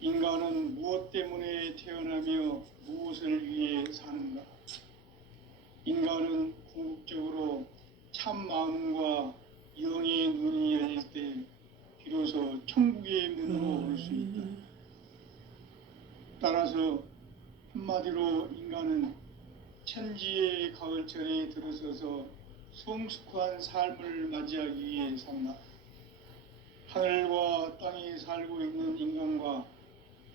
인간은 무엇 때문에 태어나며 무엇을 위해 사는가? 인간은 궁극적으로 참 마음과 영의 눈이 열릴 때 비로소 천국의 문으로 올 수 있다. 따라서 한마디로 인간은 천지의 가을철에 들어서서 성숙한 삶을 맞이하기 위해 산다. 하늘과 땅에 살고 있는 인간과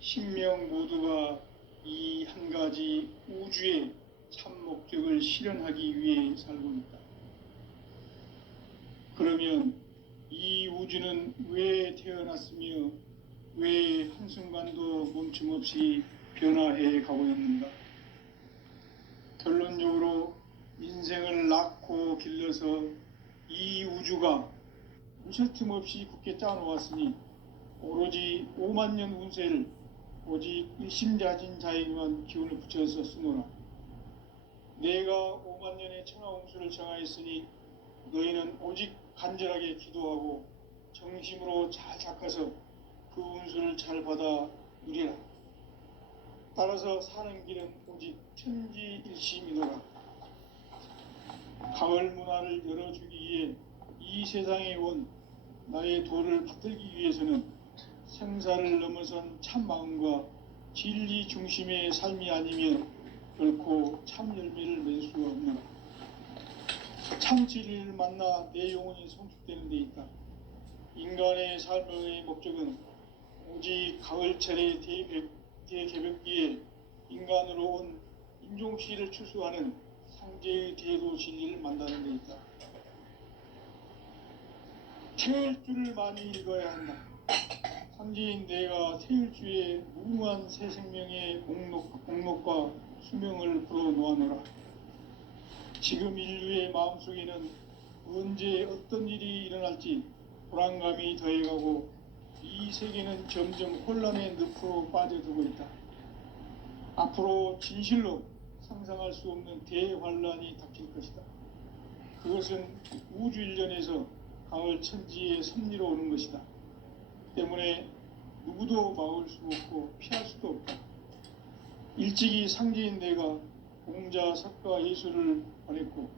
신명 모두가 이 한 가지 우주의 참 목적을 실현하기 위해 살고 있다. 그러면 이 우주는 왜 태어났으며 왜 한순간도 멈춤없이 변화해 가고 있는가? 결론적으로 인생을 낳고 길러서 이 우주가 무쇠틈 없이 굳게 짜놓았으니 오로지 5만 년 운세를 오직 일심자진 자에게만 기운을 붙여서 쓰노라. 내가 5만 년의 천하홍수를 정하였으니 너희는 오직 간절하게 기도하고 정심으로 잘 닦아서 그 운수를 잘 받아 누리라. 따라서 사는 길은 오직 천지일심이노라. 가을 문화를 열어주기 위해 이 세상에 온 나의 도를 받들기 위해서는 생사를 넘어선 참마음과 진리 중심의 삶이 아니면 결코 참 열매를 맺을 수가 없노라. 참 진리를 만나 내 영혼이 성숙되는 데 있다. 인간의 삶의 목적은 오직 가을철의 대개벽기에 인간으로 온 인종시를 추수하는 상제의 대도 진리를 만나는 데 있다. 태일주를 많이 읽어야 한다. 상제인 내가 태일주의 무궁한 새 생명의 목록과 수명을 불어놓아노라. 지금 인류의 마음속에는 언제 어떤 일이 일어날지 불안감이 더해가고 이 세계는 점점 혼란의 늪으로 빠져들고 있다. 앞으로 진실로 상상할 수 없는 대환란이 닥칠 것이다. 그것은 우주 일련에서 가을 천지의 섭리로 오는 것이다. 때문에 누구도 막을 수 없고 피할 수도 없다. 일찍이 상제인 내가 공자, 석가, 예수를 보냈고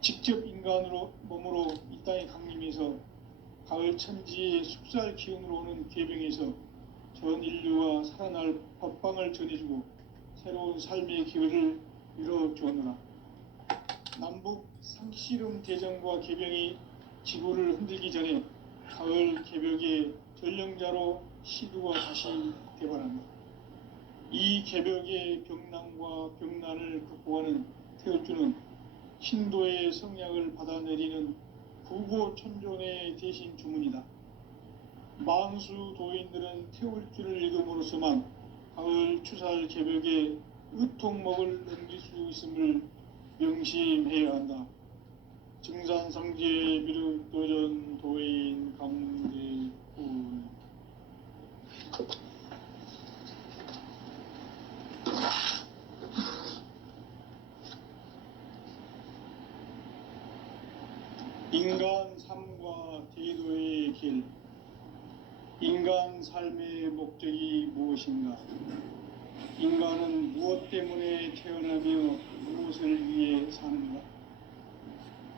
직접 인간으로 몸으로 이 땅에 강림해서 가을 천지의 숲살 기운으로 오는 계병에서 전 인류가 살아날 법방을 전해주고 새로운 삶의 기회를 이뤄주었노라. 남북 상씨름 대전과 계병이 지구를 흔들기 전에 가을 개벽의 전령자로 시두가 다시 대발한다. 이 개벽의 병난과 병난을 극복하는 태울주는 신도의 성약을 받아내리는 부고천존의 대신 주문이다. 만수 도인들은 태울주를 읽음으로써만 가을 추살 개벽의 의통목을 넘길 수 있음을 명심해야 한다. 증산상제 미륵도전 도인 강대훈. 인간 삶과 대도의 길. 인간 삶의 목적이 무엇인가? 인간은 무엇 때문에 태어나며 무엇을 위해 사는가?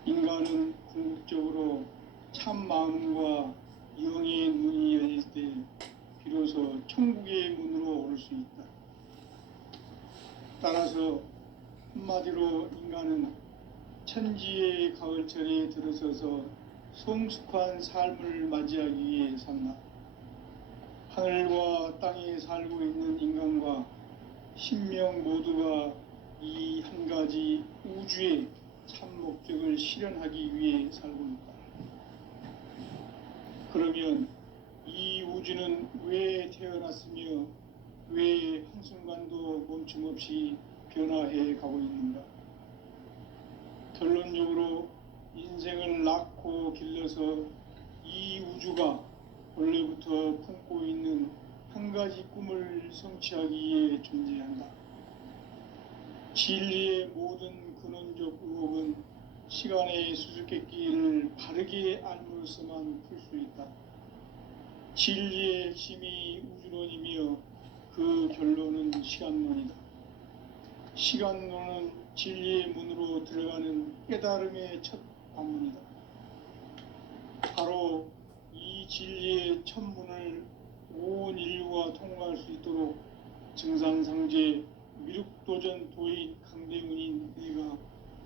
인간은 궁극적으로 참 마음과 영의 눈이 열릴 때 비로소 천국의 문으로 올 수 있다. 따라서 한마디로 인간은 천지의 가을철에 들어서서 성숙한 삶을 맞이하기 위해 산다. 하늘과 땅에 살고 있는 인간과 신명 모두가 이 한 가지 우주의 참 목적을 실현하기 위해 살고 있다. 그러면 이 우주는 왜 태어났으며 왜 한순간도 멈춤없이 변화해 가고 있는가? 결론적으로 인생을 낳고 길러서 이 우주가 원래부터 품고 있는 한 가지 꿈을 성취하기 위해 존재한다. 진리의 모든 근원적 의혹은 시간의 수수께끼를 바르게 알므로서만 풀 수 있다. 진리의 핵심이 우주론이며 그 결론은 시간론이다. 시간론은 진리의 문으로 들어가는 깨달음의 첫 관문이다. 바로 이 진리의 첫 문을 온 인류가 통과할 수 있도록 증산상제 미륵도전 도인 강대훈인 내가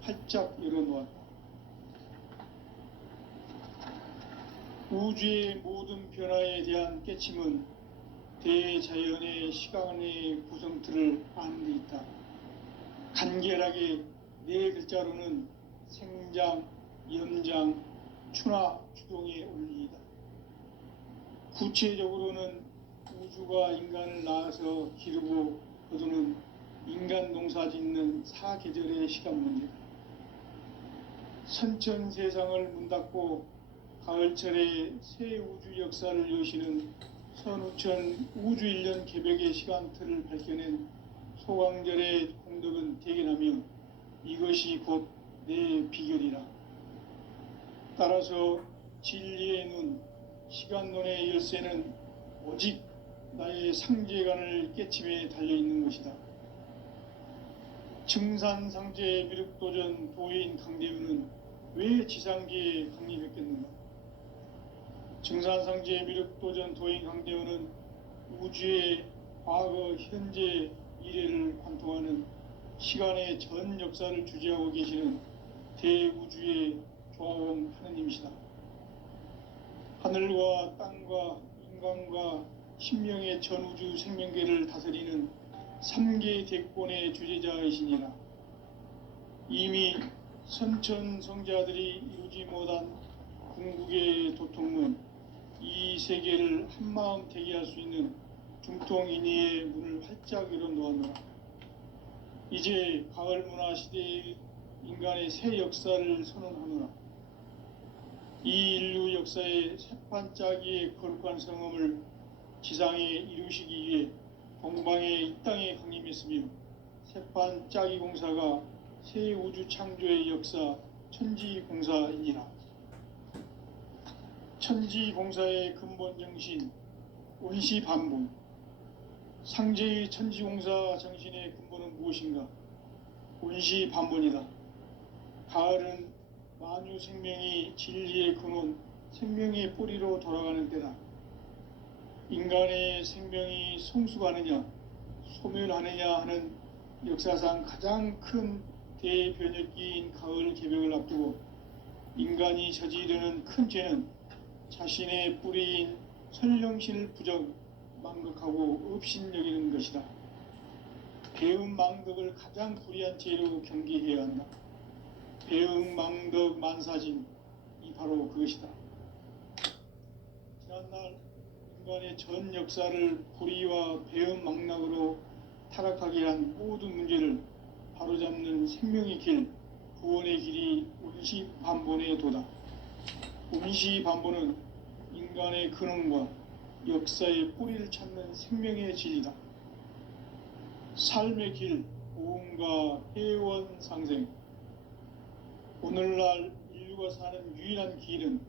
활짝 열어놓았다. 우주의 모든 변화에 대한 깨침은 대자연의 시간의 구성틀을 아는 데 있다. 간결하게 네 글자로는 생장, 연장, 추나 추동의 원리이다. 구체적으로는 우주가 인간을 낳아서 기르고 거두는 인간 농사 짓는 사계절의 시간 문제다. 선천 세상을 문 닫고 가을철에 새 우주 역사를 여시는 선우천 우주 1년 개벽의 시간틀을 밝혀낸 소강절의 공덕은 대견하며 이것이 곧 내 비결이라. 따라서 진리의 눈, 시간론의 열쇠는 오직 나의 상제관을 깨침에 달려있는 것이다. 증산상제 미륵도전 도인 강대훈은 왜 지상계에 강림했겠는가? 증산상제 미륵도전 도인 강대훈은 우주의 과거, 현재, 미래를 관통하는 시간의 전 역사를 주재하고 계시는 대우주의 조화원 하느님이시다. 하늘과 땅과 인간과 신명의 전우주 생명계를 다스리는 3개 대권의 주재자이시니라. 이미 선천성자들이 이루지 못한 궁극의 도통문, 이 세계를 한마음 되게 할 수 있는 중통인의의 문을 활짝 열어놓았노라. 이제 가을 문화 시대의 인간의 새 역사를 선언하노라. 이 인류 역사의 새판짜기의 거룩한 성험을 지상에 이루시기 위해 동방의 이 땅에 강림했으며 새판짜기 공사가 새 우주 창조의 역사 천지공사이니라. 천지공사의 근본 정신 원시반복. 상제의 천지공사 정신의 근본은 무엇인가? 원시반복이다. 가을은 만유 생명이 진리의 근원, 생명의 뿌리로 돌아가는 때다. 인간의 생명이 성숙하느냐, 소멸하느냐 하는 역사상 가장 큰 대변혁기인 가을 개벽을 앞두고 인간이 저지르는 큰 죄는 자신의 뿌리인 선령신을 부정, 망극하고 업신여기는 것이다. 배은망덕을 가장 불의한 죄로 경계해야 한다. 배은망덕 만사진, 이 바로 그것이다. 지난날 인간의 전 역사를 불의와 배은망락으로 타락하게 한 모든 문제를 바로잡는 생명의 길, 구원의 길이 원시반본의 도다. 원시반본은 인간의 근원과 역사의 뿌리를 찾는 생명의 진리다. 삶의 길, 고음과 회원 상생. 오늘날 인류가 사는 유일한 길은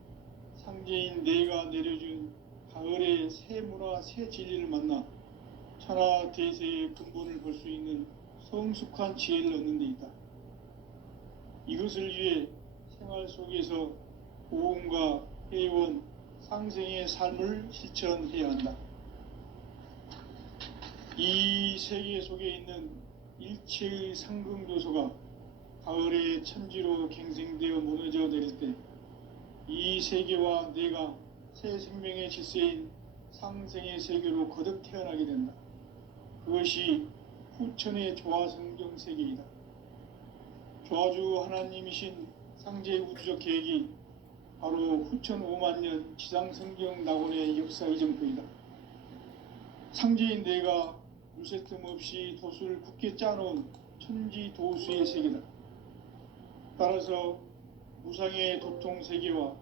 상제인 내가 내려준 가을의 새 문화, 새 진리를 만나 천하 대세의 근본을 볼 수 있는 성숙한 지혜를 얻는 데 있다. 이것을 위해 생활 속에서 고음과 회원, 상생의 삶을 실천해야 한다. 이 세계 속에 있는 일체의 상승조소가 가을의 천지로 갱생되어 무너져 내릴 때 이 세계와 내가 새 생명의 질서인 상생의 세계로 거듭 태어나게 된다. 그것이 후천의 조화성경 세계이다. 조화주 하나님이신 상제 우주적 계획이 바로 후천 5만년 지상성경 낙원의 역사 이정표이다. 상제인 내가 물새 틈 없이 도수를 굳게 짜놓은 천지 도수의 세계다. 따라서 무상의 도통 세계와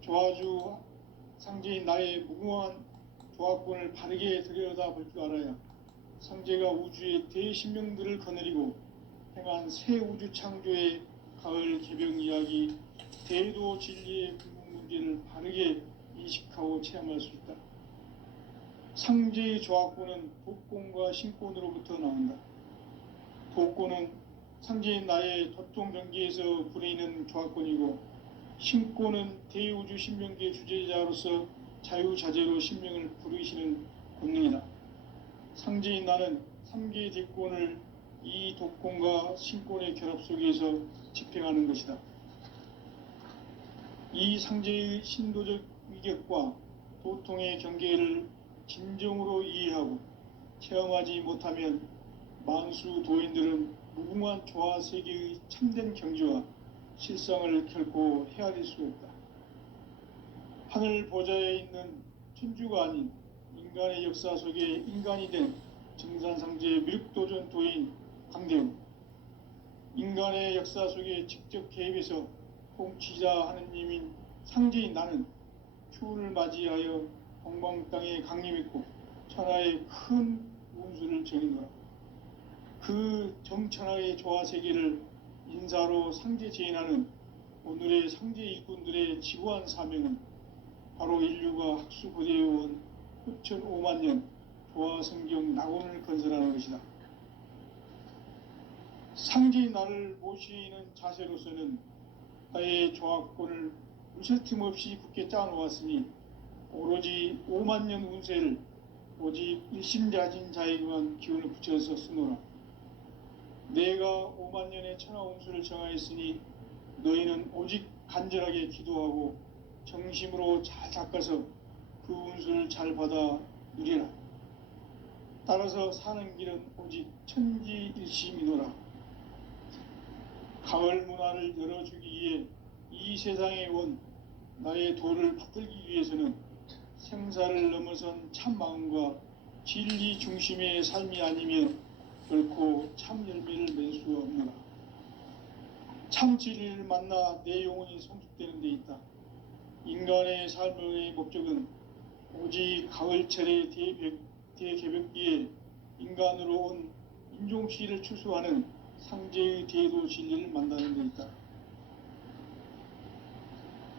조화주 상제인 나의 무궁한 조화권을 바르게 들여다볼 줄 알아야 상제가 우주의 대신명들을 거느리고 행한 새 우주 창조의 가을 개벽 이야기, 대도 진리의 근본 문제를 바르게 인식하고 체험할 수 있다. 상제의 조합권은 독권과 신권으로부터 나온다. 독권은 상제인 나의 도통 경계에서 부리는 조합권이고, 신권은 대우주 신명기의 주제자로서 자유자재로 신명을 부르시는 권능이다. 상제인 나는 3개의 대권을 이 독권과 신권의 결합 속에서 집행하는 것이다. 이 상제의 신도적 위격과 도통의 경계를 진정으로 이해하고 체험하지 못하면 만수 도인들은 무궁한 조화 세계의 참된 경지와 실상을 결코 헤아릴 수 없다. 하늘 보좌에 있는 천주가 아닌 인간의 역사 속에 인간이 된 정산상제의 미륵도전 도인 강대우, 인간의 역사 속에 직접 개입해서 통치자 하느님인 상제인 나는 추운을 맞이하여 동방 땅에 강림했고 천하의 큰 운수를 정의노라. 그 정천하의 조화세계를 인사로 상제 제인하는 오늘의 상제 일꾼들의 지구한 사명은 바로 인류가 학수고대해온 후천 5만 년 조화성경 낙원을 건설하는 것이다. 상제인 나를 모시는 자세로서는 나의 조합권을 무실 틈 없이 굳게 짜놓았으니 오로지 5만 년 운세를 오직 일심자진 자에게만 기운을 붙여서 쓰노라. 내가 5만 년의 천하 운수를 정하였으니 너희는 오직 간절하게 기도하고 정심으로 잘 닦아서 그 운수를 잘 받아 누리라. 따라서 사는 길은 오직 천지일심이노라. 가을 문화를 열어주기 위해 이 세상에 온 나의 도를 받들기 위해서는 생사를 넘어선 참 마음과 진리 중심의 삶이 아니면 결코 참 열매를 맺을 수 없노라. 참 진리를 만나 내 영혼이 성숙되는 데 있다. 인간의 삶의 목적은 오직 가을철의 대개벽기에 인간으로 온 인종시를 추수하는 상제의 대도 진리를 만나는 데 있다.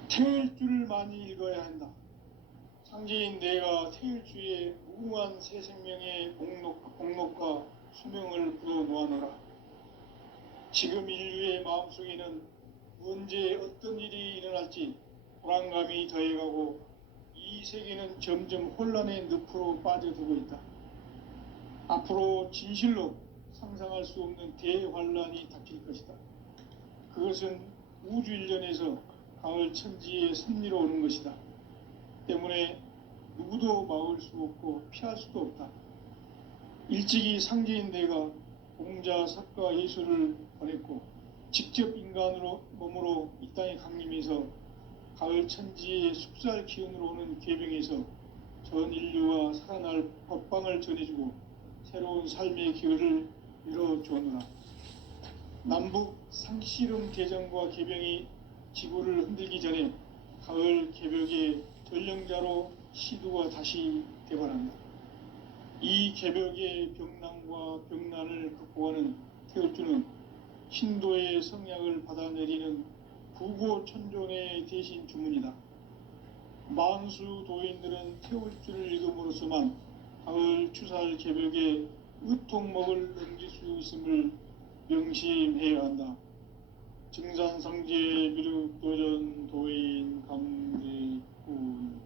태일주를 많이 읽어야 한다. 상제인 내가 태일주의 무궁한 새 생명의 공록과 수명을 불어 놓아노라. 지금 인류의 마음속에는 언제 어떤 일이 일어날지 불안감이 더해가고 이 세계는 점점 혼란의 늪으로 빠져들고 있다. 앞으로 진실로 상상할 수 없는 대환란이 닥칠 것이다. 그것은 우주 일련에서 가을 천지의 섭리로 오는 것이다. 때문에 누구도 막을 수 없고 피할 수도 없다. 일찍이 상제인 내가 공자, 석가, 예수를 보냈고 직접 인간으로 몸으로 이 땅에 강림해서 가을 천지의 숲살 기운으로 오는 계병에서 전 인류와 살아날 법방을 전해주고 새로운 삶의 기회를 열어주었노라. 남북 상씨름 대전과 계병이 지구를 흔들기 전에 가을 개벽의 전령자로 시두가 다시 대발한다. 이 개벽의 병난과 병난을 극복하는 태울주는 신도의 성약을 받아내리는 부고천존의 대신 주문이다. 만수 도인들은 태울주를 읽음으로써만 가을 추살 개벽의 의통목을 넘길 수 있음을 명심해야 한다. 증산상제 미륵도전 도인 강대훈.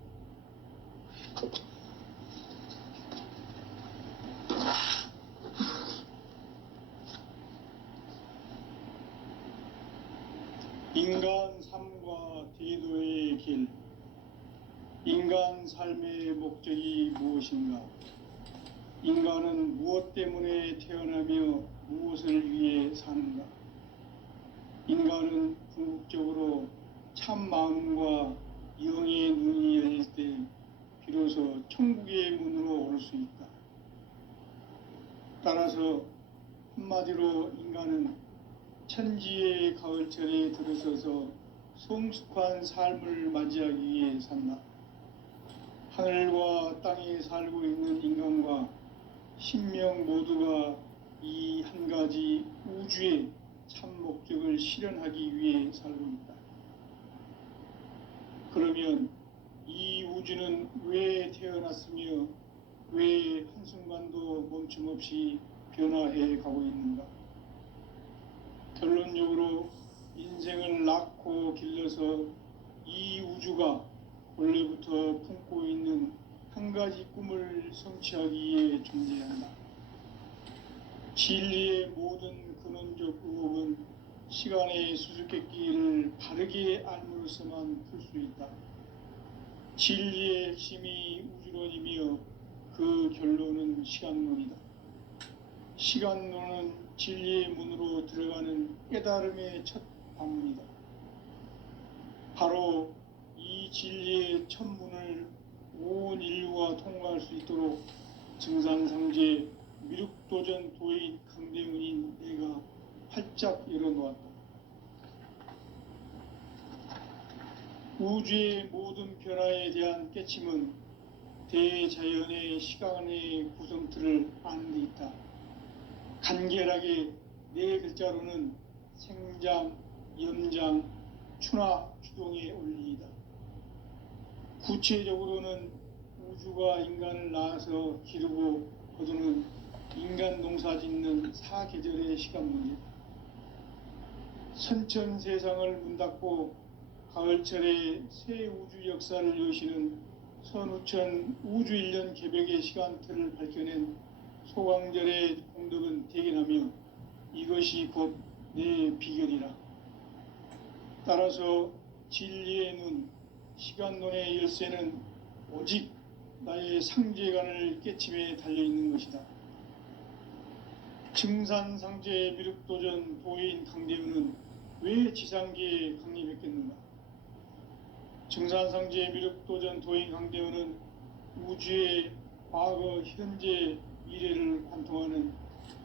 인간 삶과 대도의 길. 인간 삶의 목적이 무엇인가? 인간은 무엇 때문에 태어나며 무엇을 위해 사는가? 인간은 궁극적으로 참 마음과 영의 눈이 열릴 때 비로소 천국의 문으로 오를 수 있다. 따라서 한마디로 인간은 천지의 가을철에 들어서서 성숙한 삶을 맞이하기 위해 산다. 하늘과 땅에 살고 있는 인간과 신명 모두가 이 한 가지 우주의 참 목적을 실현하기 위해 살고 있다. 그러면 이 우주는 왜 태어났으며 왜 한순간도 멈춤 없이 변화해 가고 있는가? 결론적으로 인생을 낳고 길러서 이 우주가 원래부터 품고 있는 한 가지 꿈을 성취하기 위해 존재한다. 진리의 모든 근원적 의혹은 시간의 수수께끼를 바르게 알므로써만 풀 수 있다. 진리의 핵심이 우주론이며 그 결론은 시간론이다. 시간론은 진리의 문으로 들어가는 깨달음의 첫 방문이다. 바로 이 진리의 첫 문을 온 인류가 통과할 수 있도록 증산상제 미륵도전 도인 강대훈인 내가 활짝 열어놓았다. 우주의 모든 변화에 대한 깨침은 대자연의 시간의 구성틀을 아는 데 있다. 간결하게 네 글자로는 생장, 염장, 추나 추동의 원리이다. 구체적으로는 우주가 인간을 낳아서 기르고 거두는 인간 농사 짓는 사계절의 시간 문제. 선천 세상을 문 닫고 가을철에 새 우주 역사를 여시는 선우천 우주 1년 개벽의 시간틀을 밝혀낸 소광절의 공덕은 대견하며 이것이 곧 내 비결이라. 따라서 진리의 눈, 시간론의 열쇠는 오직 나의 상제관을 깨침에 달려있는 것이다. 증산상제 미륵도전 도인 강대훈은 왜 지상계에 강림했겠는가? 증산상제 미륵도전 도인 강대훈은 우주의 과거, 현재, 미래를 관통하는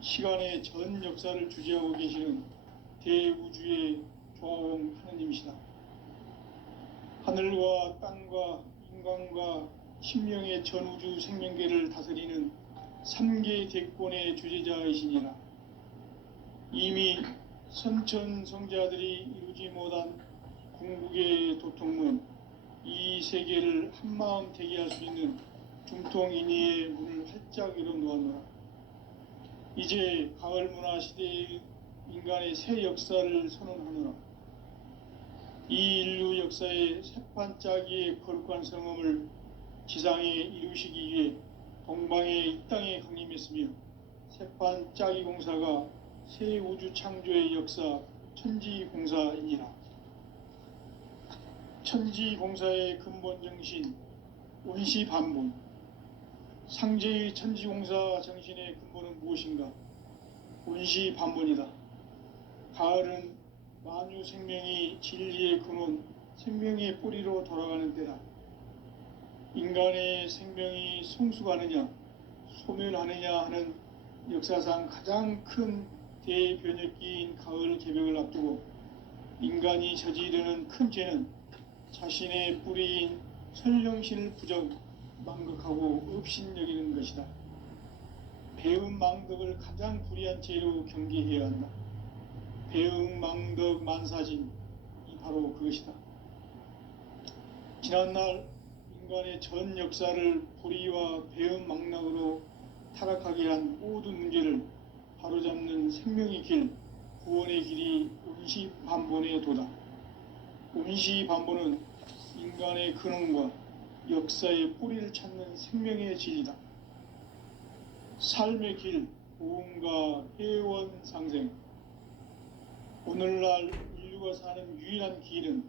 시간의 전 역사를 주재하고 계시는 대우주의 조화원 하느님이시다. 하늘과 땅과 인간과 신명의 전우주 생명계를 다스리는 3개 대권의 주재자이시니라. 이미 선천성자들이 이루지 못한 궁극의 도통문, 이 세계를 한마음 되게 할 수 있는 중통인의의 문을 활짝 열어놓았노라. 이제 가을 문화 시대의 인간의 새 역사를 선언하노라. 이 인류 역사의 새판짜기의 거룩한 성음을 지상에 이루시기 위해 동방의 이 땅에 강림했으며 새판짜기 공사가 새 우주 창조의 역사 천지공사이니라. 천지공사의 근본 정신 원시반본. 상제의 천지공사 정신의 근본은 무엇인가? 원시반본이다. 가을은 만유 생명이 진리의 근원, 생명의 뿌리로 돌아가는 때다. 인간의 생명이 성숙하느냐, 소멸하느냐 하는 역사상 가장 큰 대변혁기인 가을 개벽을 앞두고 인간이 저지르는 큰 죄는 자신의 뿌리인 설령신을 부정, 망극하고 업신여기는 것이다. 배음 망덕을 가장 불의한 죄로 경계해야 한다. 배음 망덕 만사진, 이 바로 그것이다. 지난날 인간의 전 역사를 불의와 배음 망락으로 타락하게 한 모든 문제를 바로잡는 생명의 길, 구원의 길이 원시반본의 도다. 원시반본은 인간의 근원과 역사의 뿌리를 찾는 생명의 진리다. 삶의 길, 고음과 회원 상생. 오늘날 인류가 사는 유일한 길은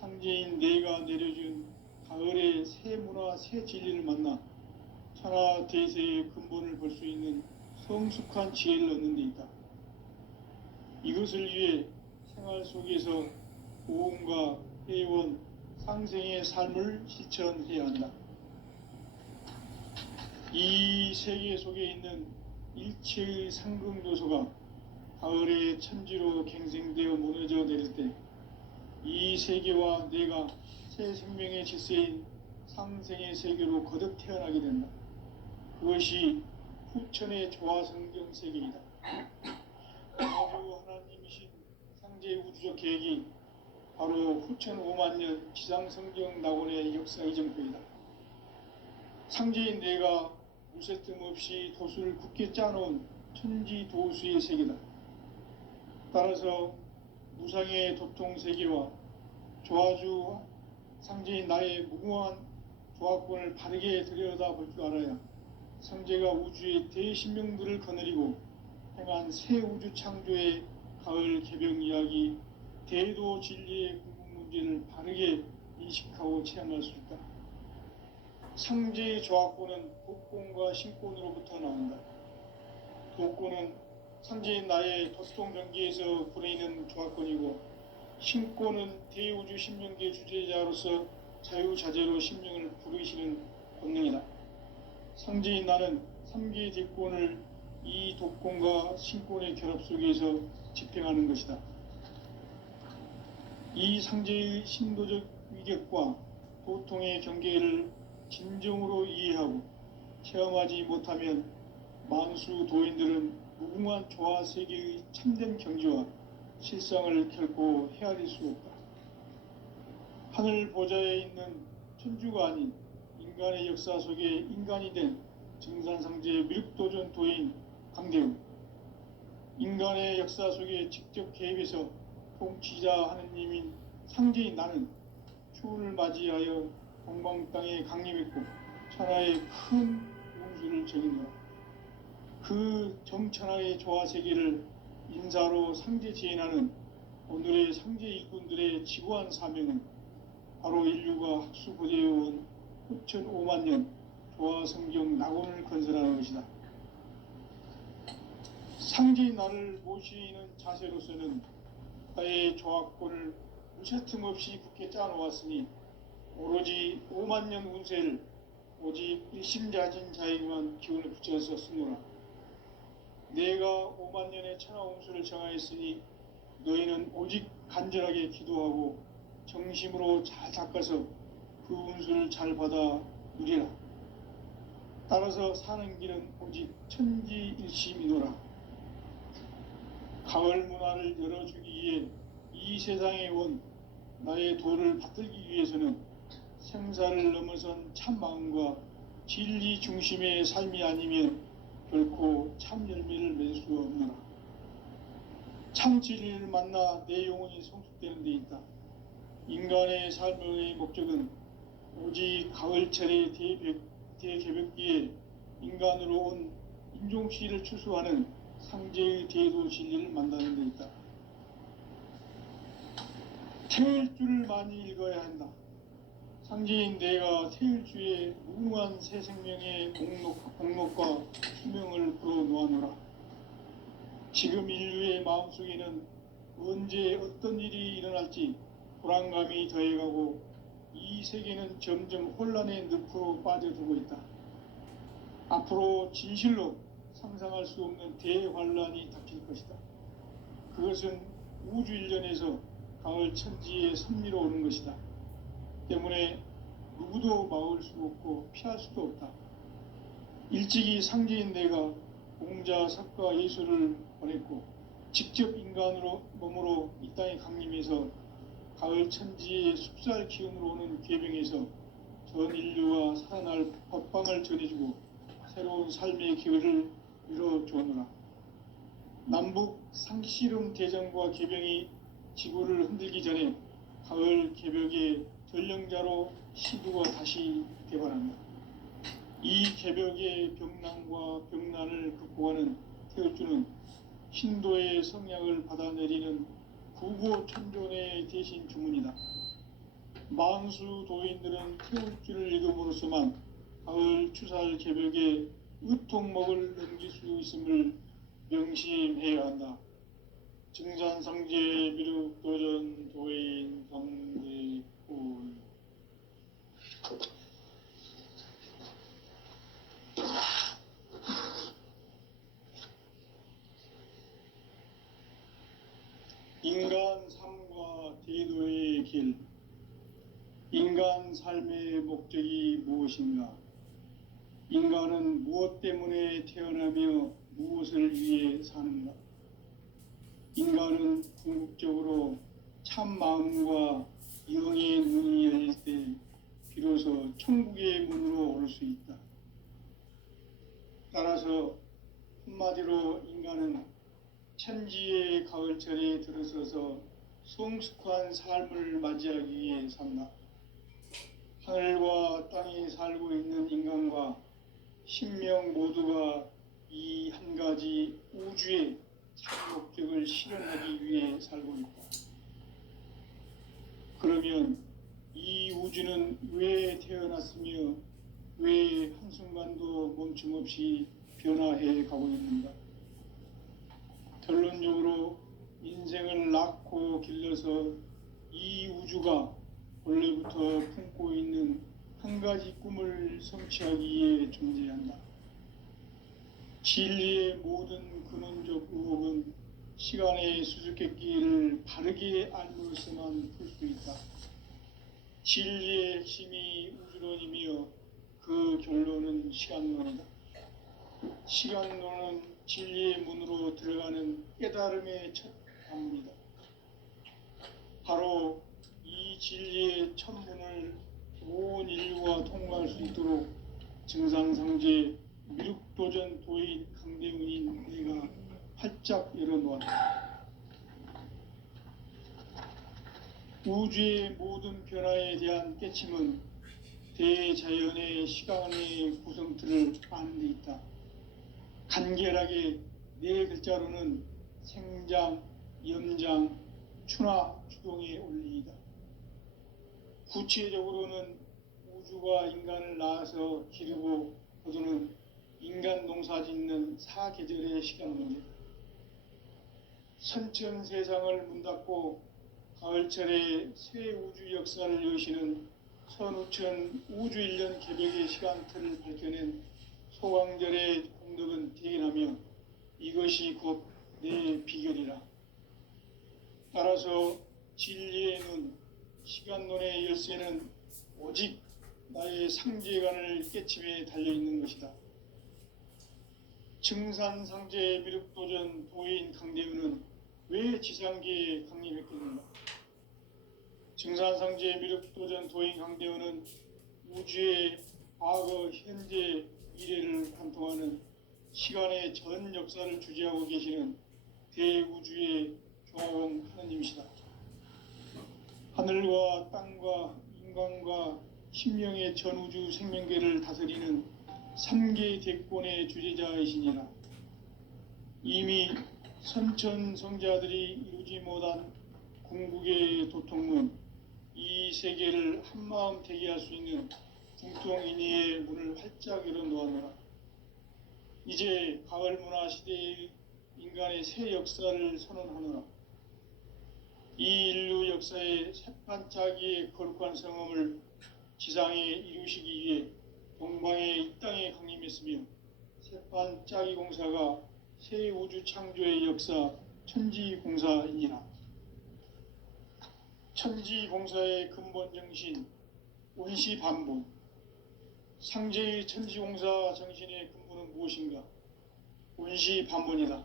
상제인 내가 내려준 가을의 새 문화, 새 진리를 만나 천하 대세의 근본을 볼 수 있는 성숙한 지혜를 얻는 데 있다. 이것을 위해 생활 속에서 고음과 회원, 상생의 삶을 실천해야 한다. 이 세계 속에 있는 일체의 상승조소가 가을의 천지로 갱생되어 무너져 내릴 때 이 세계와 내가 새 생명의 질서인 상생의 세계로 거듭 태어나게 된다. 그것이 후천의 조화성경 세계이다. 아주 하나님이신 상제의 우주적 계획이 바로 후천 5만 년 지상성경 낙원의 역사 이정표이다. 상제인 내가 무새 틈 없이 도수를 굳게 짜놓은 천지도수의 세계다. 따라서 무상의 도통 세계와 조화주 상제인 나의 무궁한 조합권을 바르게 들여다볼 줄 알아야 성제가 우주의 대신명들을 거느리고 행한 새 우주 창조의 가을 개병 이야기, 대도 진리의 궁극 문제를 바르게 인식하고 체험할 수 있다. 상제의 조합권은 독권과 신권으로부터 나온다. 독권은 상제인 나의 도통 경계에서 불어있는 조합권이고, 신권은 대우주 신명계 주제자로서 자유자재로 신명을 부르시는 권능이다. 상제인 나는 3개 대권을 이 독권과 신권의 결합 속에서 집행하는 것이다. 이 상제의 신도적 위격과 도통의 경계를 진정으로 이해하고 체험하지 못하면 만수 도인들은 무궁한 조화 세계의 참된 경지와 실상을 결코 헤아릴 수 없다. 하늘 보좌에 있는 천주가 아닌 인간의 역사 속에 인간이 된 증산상제의 미륵도전 도인 강대우, 인간의 역사 속에 직접 개입해서 통치자 하느님인 상제인 나는 추운을 맞이하여 동방 땅에 강림했고 천하의 큰 운수를 정의노라. 그 정천하의 조화 세계를 인사로 상제 제인하는 오늘의 상제 일꾼들의 지구한 사명은 바로 인류가 학수고대해온 5,500만 년 조화 성경 낙원을 건설하는 것이다. 상제인 나를 모시는 자세로서는 나의 조합권을 무새 틈 없이 굳게 짜놓았으니 오로지 5만 년 운세를 오직 일심자진 자에게만 기운을 붙여서 쓰노라. 내가 5만 년의 천하 운수를 정하였으니 너희는 오직 간절하게 기도하고 정심으로 잘 닦아서 그 운수를 잘 받아 누리라. 따라서 사는 길은 오직 천지일심이노라. 가을 문화를 열어주기 위해 이 세상에 온 나의 도를 받들기 위해서는 생사를 넘어선 참 마음과 진리 중심의 삶이 아니면 결코 참 열매를 맺을 수 없노라. 참 진리를 만나 내 영혼이 성숙되는 데 있다. 인간의 삶의 목적은 오직 가을철의 대개벽기에 인간으로 온 인종시를 추수하는 상제의 대도 진리를 만나는 데 있다. 태일 줄을 많이 읽어야 한다. 상제인 내가 태일주의 무궁한 새 생명의 공록과 수명을 불어놓아노라. 지금 인류의 마음속에는 언제 어떤 일이 일어날지 불안감이 더해가고 이 세계는 점점 혼란의 늪으로 빠져들고 있다. 앞으로 진실로 상상할 수 없는 대환란이 닥칠 것이다. 그것은 우주 일련에서 가을 천지의 섭리로 오는 것이다. 때문에 누구도 막을 수 없고 피할 수도 없다. 일찍이 상제인 내가 공자, 석가, 예수를 보냈고 직접 인간으로 몸으로 이 땅에 강림해서 가을 천지의 숲살 기운으로 오는 괴병에서 전 인류가 살아날 법방을 전해주고 새로운 삶의 기회를 이뤄주오노라. 남북 상씨름 대전과 개병이 지구를 흔들기 전에 가을 개벽의 전령자로 시두가 다시 개발한다. 이 개벽의 병난과 병난을 극복하는 태울주는 신도의 성약을 받아내리는 구고천존의 대신 주문이다. 만수 도인들은 태울주를 읽음으로써만 가을 추살 개벽에 의통목을 넘길 수 있음을 명심해야 한다. 증산상제 미륵도전 도인 성제훈. 인간 삶과 대도의 길. 인간 삶의 목적이 무엇인가? 인간은 무엇 때문에 태어나며 무엇을 위해 사는가? 인간은 궁극적으로 참 마음과 영의 문이 열릴 때 비로소 천국의 문으로 오를 수 있다. 따라서 한마디로 인간은 천지의 가을철에 들어서서 성숙한 삶을 맞이하기 위해 산다. 하늘과 땅에 살고 있는 인간과 신명 모두가 이 한 가지 우주의 참 목적을 실현하기 위해 살고 있다. 그러면 이 우주는 왜 태어났으며 왜 한순간도 멈춤 없이 변화해 가고 있는가? 결론적으로 인생을 낳고 길러서 이 우주가 원래부터 품고 있는 한 가지 꿈을 성취하기 위해 존재한다. 진리의 모든 근원적 의혹은 시간의 수수께끼를 바르게 알므로서만 풀 수 있다. 진리의 핵심이 우주론이며 그 결론은 시간론이다. 시간론은 진리의 문으로 들어가는 깨달음의 첫 방문이다. 바로 이 진리의 첫 문을 온 인류가 통과할 수 있도록 증상상제 미륵도전 도인 강대훈인 내가 활짝 열어놓았다. 우주의 모든 변화에 대한 깨침은 대자연의 시간의 구성틀을 아는 데 있다. 간결하게 네 글자로는 생장, 염장, 추나 추동의 원리이다. 구체적으로는 우주가 인간을 낳아서 기르고 거두는 인간 농사 짓는 사계절의 시간 문제다. 선천 세상을 문닫고 가을철에 새 우주 역사를 여시는 선우천 우주 1년 개벽의 시간틀을 밝혀낸 소강절의 공덕은 대견하며 이것이 곧 내 비결이라. 따라서 진리의 눈, 시간론의 열쇠는 오직 나의 상제관을 깨침에 달려있는 것이다. 증산상제 미륵도전 도인 강대훈은 왜 지상계에 강림했겠는가? 증산상제 미륵도전 도인 강대훈은 우주의 과거, 현재, 미래를 관통하는 시간의 전 역사를 주재하고 계시는 대우주의 조화원 하느님이시다. 하늘과 땅과 인간과 신명의 전우주 생명계를 다스리는 3개 대권의 주재자이시니라. 이미 선천성자들이 이루지 못한 궁극의 도통문, 이 세계를 한마음 대기할 수 있는 궁통인의의 문을 활짝 열어놓았노라. 이제 가을 문화 시대의 인간의 새 역사를 선언하노라. 이 인류 역사의 새반짝이의 거룩한 성험을 지상에 이루시기 위해 동방의 이 땅에 강림했으며 새반짝이 공사가 새 우주 창조의 역사 천지공사이니라. 천지공사의 근본 정신 원시반본, 상제의 천지공사 정신의 근본은 무엇인가? 원시반본이다.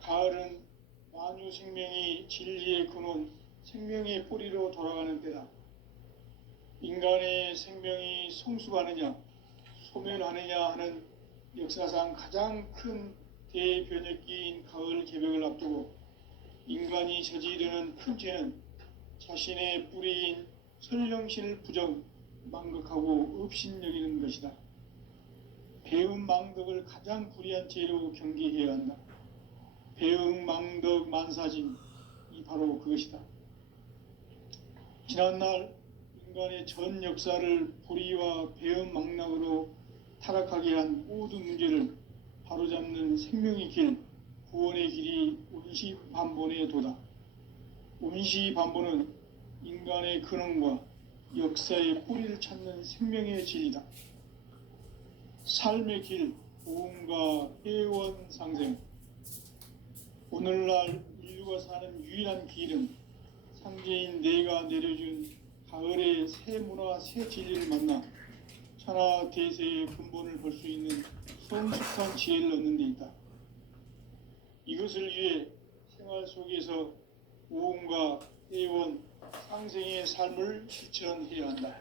가을은 만유 생명이 진리의 근원, 생명의 뿌리로 돌아가는 때다. 인간의 생명이 성숙하느냐, 소멸하느냐 하는 역사상 가장 큰 대변혁기인 가을 개벽을 앞두고 인간이 저지르는 큰 죄는 자신의 뿌리인 설령신을 부정, 망극하고 업신여기는 것이다. 배음 망덕을 가장 불의한 죄로 경계해야 한다. 배음 망덕 만사진, 이 바로 그것이다. 지난날 인간의 전 역사를 불의와 배음 망락으로 타락하게 한 모든 문제를 바로잡는 생명의 길, 구원의 길이 원시반본의 도다. 원시반본은 인간의 근원과 역사의 뿌리를 찾는 생명의 진리다. 삶의 길, 보험과 회원 상생. 오늘날 인류가 사는 유일한 길은 상제인 내가 내려준 가을의 새 문화, 새 진리를 만나 천하 대세의 근본을 볼 수 있는 성숙한 지혜를 얻는 데 있다. 이것을 위해 생활 속에서 보험과 회원, 상생의 삶을 실천해야 한다.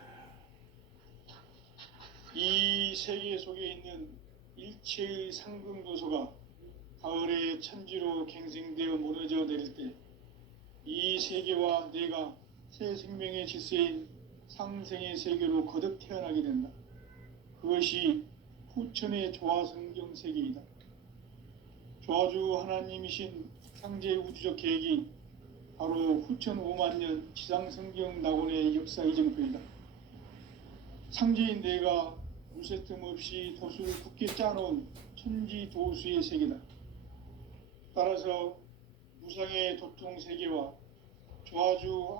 이 세계 속에 있는 일체의 상금도서가 가을의 천지로 갱생되어 무너져 내릴 때 이 세계와 내가 새 생명의 질서인 상생의 세계로 거듭 태어나게 된다. 그것이 후천의 조화성경 세계이다. 조화주 하나님이신 상제 우주적 계획이 바로 후천 5만 년 지상성경 낙원의 역사 이정표이다. 상제인 내가 무쇠 틈 없이 도수를 굳게 짜놓은 천지 도수의 세계다. 따라서 무상의 도통 세계와 조화주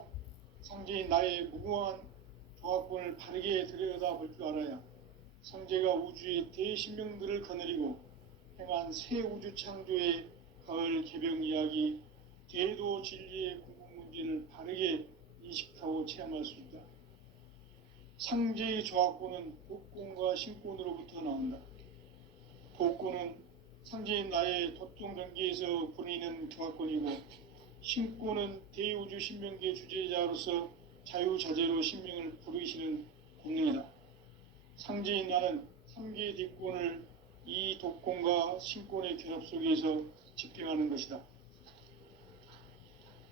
상제인 나의 무궁한 조화권을 바르게 들여다볼 줄 알아야 상제가 우주의 대신명들을 거느리고 행한 새 우주 창조의 가을 개병 이야기, 대도 진리의 궁극 문제를 바르게 인식하고 체험할 수 있다. 상제의 조화권은 복권과 신권으로부터 나온다. 복권은 상제인 나의 도통 경계에서 부리는 조화권이고, 신권은 대우주 신명계 주제자로서 자유자재로 신명을 부르시는 권능이다. 상제인 나는 3개의 뒷권을 이 독권과 신권의 결합 속에서 집행하는 것이다.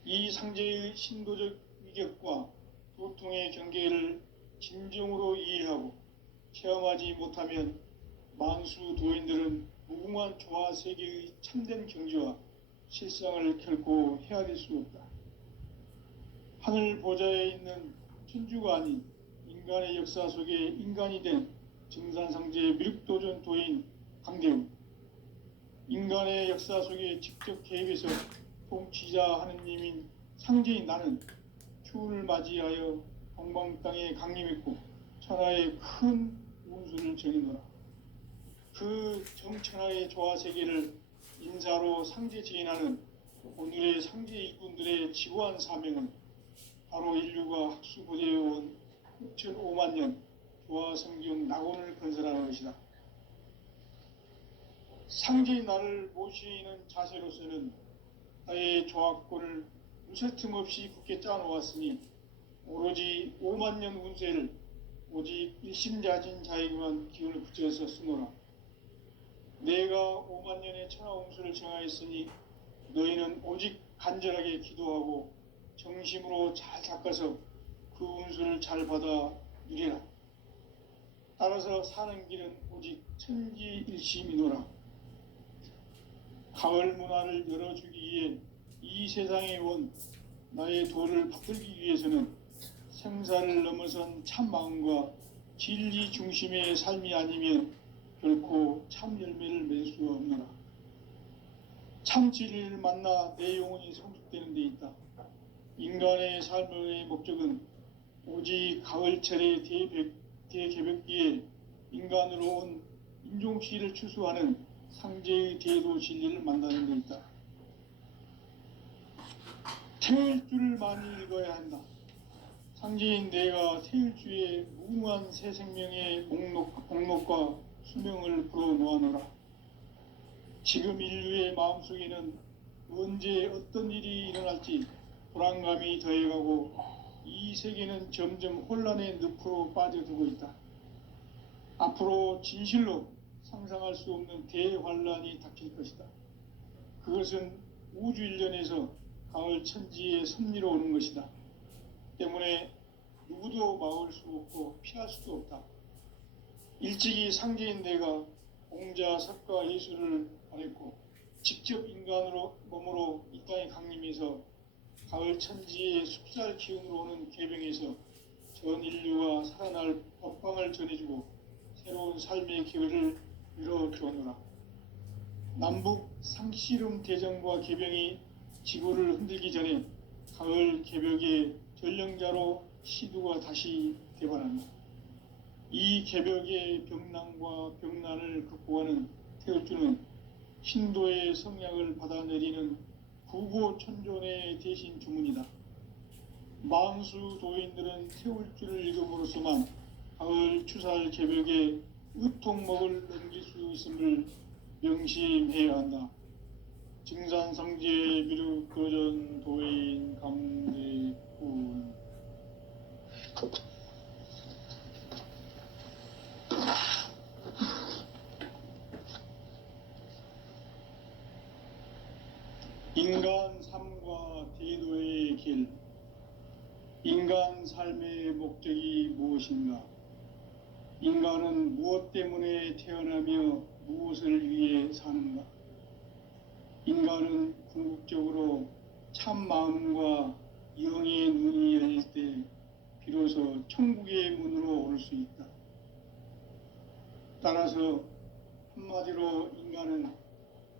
이 상제의 신도적 위격과 도통의 경계를 진정으로 이해하고 체험하지 못하면 만수 도인들은 무궁한 조화 세계의 참된 경지와 실상을 결코 헤아릴 수 없다. 하늘 보좌에 있는 천주가 아닌 인간의 역사 속에 인간이 된 증산상제의 미륵도전 도인 강대우, 인간의 역사 속에 직접 개입해서 통치자 하느님인 상제인 나는 추운을 맞이하여 동방 땅에 강림했고 천하의 큰 운수를 정해노라. 그 정천하의 조화 세계를 인사로 상제 지인하는 오늘의 상제 일꾼들의 지고한 사명은 바로 인류가 학수고대해온 6,5만 년 조화 성경 낙원을 건설하는 것이다. 상제의 나를 모시는 자세로서는 나의 조화권을 무쇠 틈 없이 굳게 짜놓았으니 오로지 5만 년 운세를 오직 일심자진 자에게만 기운을 붙여서 쓰노라. 내가 5만 년의 천하 운수를 정하였으니 너희는 오직 간절하게 기도하고 정심으로 잘 닦아서 그 운수를 잘 받아 누리라. 따라서 사는 길은 오직 천지일심이노라. 가을 문화를 열어주기 위해 이 세상에 온 나의 도를 받들기 위해서는 생사를 넘어선 참 마음과 진리 중심의 삶이 아니면 결코 참 열매를 맺을 수 없노라. 참 진리를 만나 내 영혼이 성숙되는 데 있다. 인간의 삶의 목적은 오직 가을철의 대개벽기에 인간으로 온 인종씨를 추수하는 상제의 대도 진리를 만나는 데 있다. 태일 줄을 많이 읽어야 한다. 상제인 내가 태일주의 무궁한 새 생명의 목록과 수명을 불어놓아노라. 지금 인류의 마음속에는 언제 어떤 일이 일어날지 불안감이 더해가고 이 세계는 점점 혼란의 늪으로 빠져들고 있다. 앞으로 진실로 상상할 수 없는 대환란이 닥칠 것이다. 그것은 우주 일련에서 가을 천지의 섭리로 오는 것이다. 때문에 누구도 막을 수 없고 피할 수도 없다. 일찍이 상제인 내가 공자, 석가, 예수를 보냈고 직접 인간으로 몸으로 이 땅에 강림해서 가을 천지의 숲살 기운으로 오는 계병에서 전 인류가 살아날 법방을 전해주고 새로운 삶의 기회를 이뤄주었노라. 남북 상씨름 대전과 계병이 지구를 흔들기 전에 가을 개벽의 전령자로 시두가 다시 개발한다. 이 개벽의 병난과 병난을 극복하는 태울주는 신도의 성약을 받아내리는 구고천존의 대신 주문이다. 만수 도인들은 태울주를 읽음으로써만 가을 추살 개벽에 의통목을 넘길 수 있음을 명심해야 한다. 증산상제 미륵도전 도인 강대군. 인간 삶과 대도의 길. 인간 삶의 목적이 무엇인가? 인간은 무엇 때문에 태어나며 무엇을 위해 사는가? 인간은 궁극적으로 참 마음과 영의 눈이 열릴 때 비로소 천국의 문으로 올 수 있다. 따라서 한마디로 인간은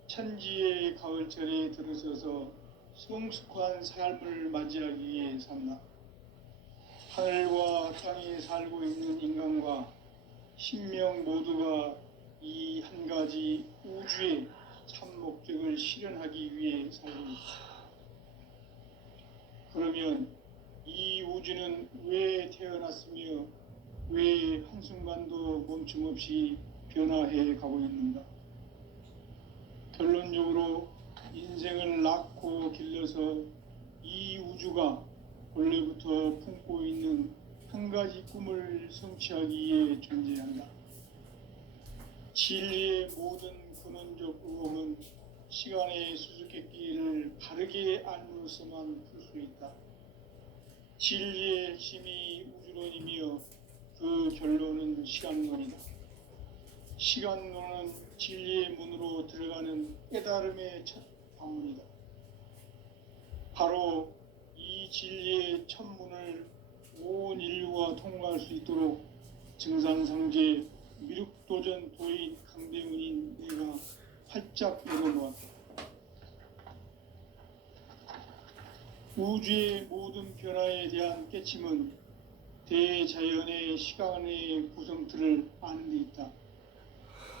천지의 가을철에 들어서서 성숙한 삶을 맞이하기 위해 산다. 하늘과 땅에 살고 있는 인간과 신명 모두가 이 한 가지 우주의 참 목적을 실현하기 위해 살고 있다. 그러면 이 우주는 왜 태어났으며 왜 한순간도 멈춤 없이 변화해 가고 있는가? 결론적으로 인생을 낳고 길러서 이 우주가 원래부터 품고 있는 한 가지 꿈을 성취하기 위해 존재한다. 진리의 모든 근원적 의혹은 시간의 수수께끼를 바르게 알므로서만 풀 수 있다. 진리의 핵심이 우주론이며 그 결론은 시간론이다. 시간론은 진리의 문으로 들어가는 깨달음의 첫 방문이다. 바로 이 진리의 첫 문을 온 인류가 통과할 수 있도록 증산상제 미륵도전 도인 강대훈인 내가 활짝 열어놓았다. 우주의 모든 변화에 대한 깨침은 대자연의 시간의 구성틀을 아는 데 있다.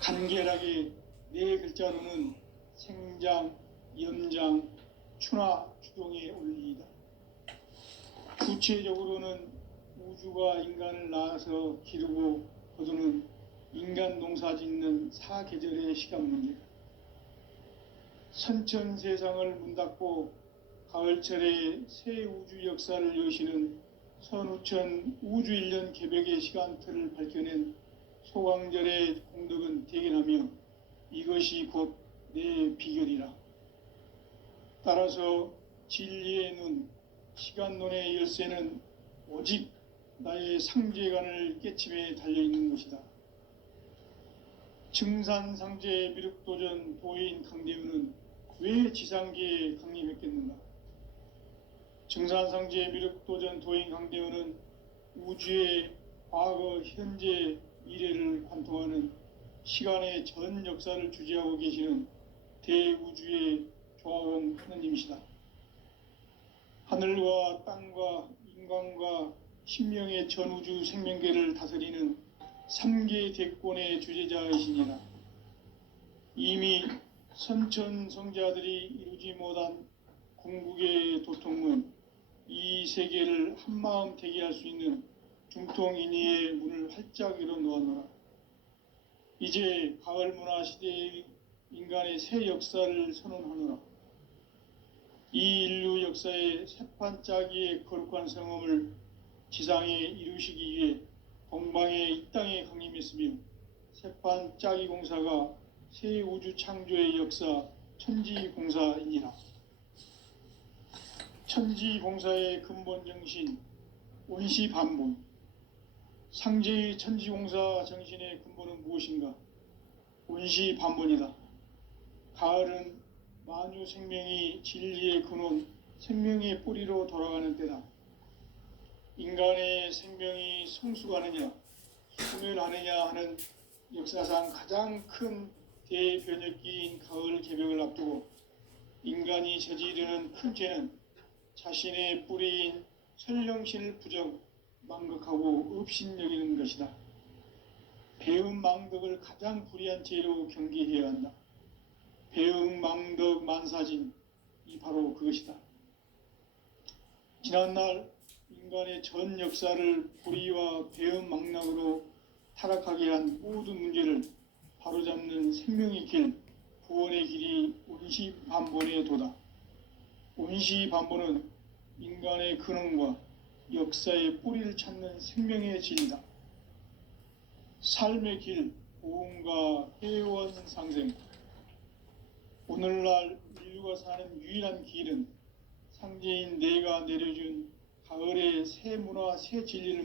간결하게 네 글자로는 생장, 염장, 추나 추동의 원리이다. 구체적으로는 우주가 인간을 낳아서 기르고 거두는 인간 농사 짓는 사계절의 시간 문제다. 선천 세상을 문 닫고 가을철에 새 우주 역사를 여시는 선우천 우주일년 개벽의 시간틀을 밝혀낸 소강절의 공덕은 대견하며 이것이 곧 내 비결이라. 따라서 진리의 눈, 시간론의 열쇠는 오직 나의 상제관을 깨침에 달려있는 것이다. 증산상제 미륵도전 도인 강대훈은 왜 지상계에 강림했겠는가? 증산상제 미륵도전 도인 강대훈은 우주의 과거, 현재, 미래를 관통하는 시간의 전 역사를 주재하고 계시는 대우주의 조화원 하느님이시다. 하늘과 땅과 인간과 신명의 전우주 생명계를 다스리는 3계 대권의 주재자이시니라. 이미 선천성자들이 이루지 못한 궁극의 도통문, 이 세계를 한마음 되게 할 수 있는 중통인의의 문을 활짝 열어놓았노라. 이제 가을 문화 시대의 인간의 새 역사를 선언하노라. 이 인류 역사의 새판짜기의 거룩한 성험을 지상에 이루시기 위해 동방의 이 땅에 강림했으며 새판짜기 공사가 새 우주 창조의 역사 천지공사이니라. 천지공사의 근본 정신 온시반본. 상제의 천지공사 정신의 근본은 무엇인가? 온시반본이다. 가을은 만유 생명이 진리의 근원, 생명의 뿌리로 돌아가는 때다. 인간의 생명이 성숙하느냐, 소멸하느냐 하는 역사상 가장 큰 대변혁기인 가을 개벽을 앞두고 인간이 저지르는 큰 죄는 자신의 뿌리인 설령신을 부정, 망극하고 업신여기는 것이다. 배음 망덕을 가장 불의한 죄로 경계해야 한다. 배음 망덕 만사진, 이 바로 그것이다. 지난날 인간의 전 역사를 불의와 배음 망락으로 타락하게 한 모든 문제를 바로잡는 생명의 길, 구원의 길이 온시반본의 도다. 온시반본은 인간의 근원과 역사의 뿌리를 찾는 생명의 진리다. 삶의 길, 보험과 회원 상생. 오늘날 인류가 사는 유일한 길은 상제인 내가 내려준 가을의 새 문화, 새 진리를